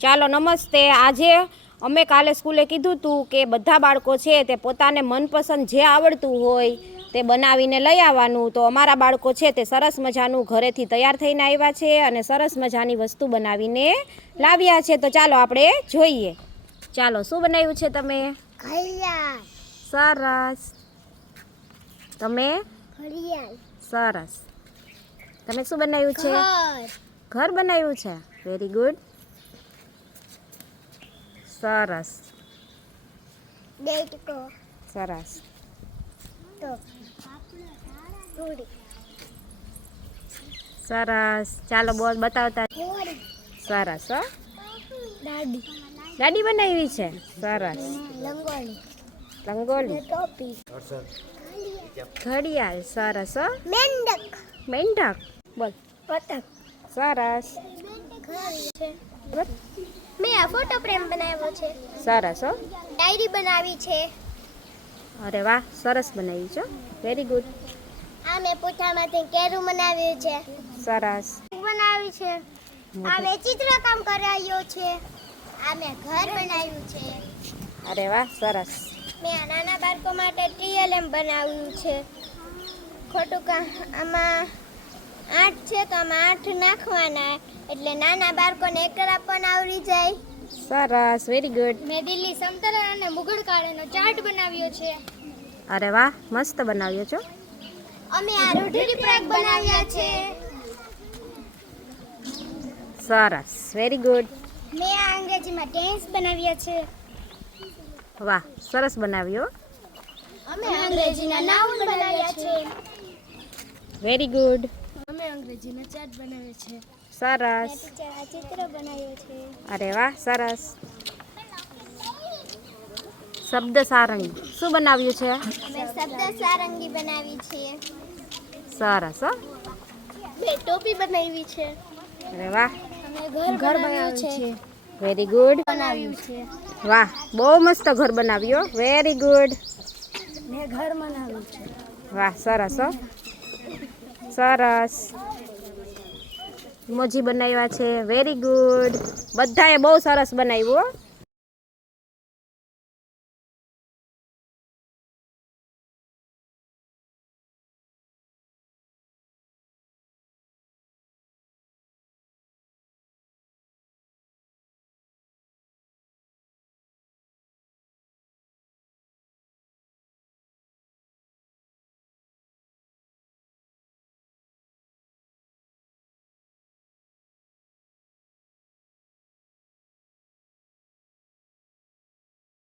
ચાલો નમસ્તે। આજે અમે કાલે સ્કૂલે કીધું હતું કે બધા બાળકો છે તે પોતાને મનપસંદ જે આવડતું હોય તે બનાવીને લઈ આવવાનું। તો અમારા બાળકો છે તે સરસ મજાનું ઘરેથી તૈયાર થઈને આવ્યા છે અને સરસ મજાની વસ્તુ બનાવીને લાવ્યા છે। તો ચાલો આપણે જોઈએ। ચાલો શું બનાવ્યું છે તમે? ઘડિયાળ। સરસ। તમે? ઘડિયાળ। સરસ। તમે શું બનાવ્યું છે? ઘર બનાવ્યું છે। Very good. સરસ। બેટકો। સરસ। તો પૂરી। સરસ। ચાલો બોલ બતાવતા। સરસ હો। દાદી। ગાડી બનાવી છે। સરસ। રંગોળી। રંગોલી। ટોપી। ઘડિયાળ। સરસ હો। મેંડક। મેંઢક। બોલ। પતંગ। સરસ। મેં આ ફોટો ફ્રેમ બનાવ્યો છે। સરસ હો। ડાયરી બનાવી છે। અરે વાહ, સરસ બનાવી છો। Very good. આ મેં પૂઠામાંથી કેરું બનાવ્યું છે। સરસ। બનાવી છે। આ મેં ચિત્રકામ કરાવ્યો છે। આ મેં ઘર બનાવ્યું છે। અરે વાહ, સરસ। મેં આ નાના બાળકો માટે TLM બનાવ્યું છે। ખોટું આમાં 8 છે તો આમાં 8 નાખવાના એટલે નાના બાળકોને એકરા પણ આવડી જાય। સરસ, વેરી ગુડ। મેં દિલ્હી સમતલ અને મુઘલ કાળનો ચાર્ટ બનાવ્યો છે। અરે વાહ, મસ્ત બનાવ્યો છો। અમે આ રૂઢિપ્રયોગ બનાવ્યા છે। સરસ, વેરી ગુડ। મેં આ અંગ્રેજીમાં ટેન્સ બનાવ્યા છે। વાહ, સરસ બનાવ્યો। અમે અંગ્રેજીના નાઉન બનાવ્યા છે। Very good. અમે અંગ્રેજીના ચાર્ટ બનાવ્યા છે। સરસ। ટીચર આ ચિત્ર બનાવ્યો છે। અરે વાહ, સરસ। શબ્દ સારંગી શું બનાવ્યું છે? અમે શબ્દ સારંગી બનાવી છે। સરસ હો। મેં ટોપી બનાવી છે। અરે વાહ, અમે ઘર બનાવ્યું છે। Very good. બનાવ્યું છે। વાહ, બહુ મસ્ત ઘર બનાવ્યો। Very good. મેં ઘર બનાવ્યું છે। વાહ, સરસ હો। સરસ। ઇમોજી બનાવ્યા છે। Very good. બધાએ બહુ સરસ બનાવ્યું હો।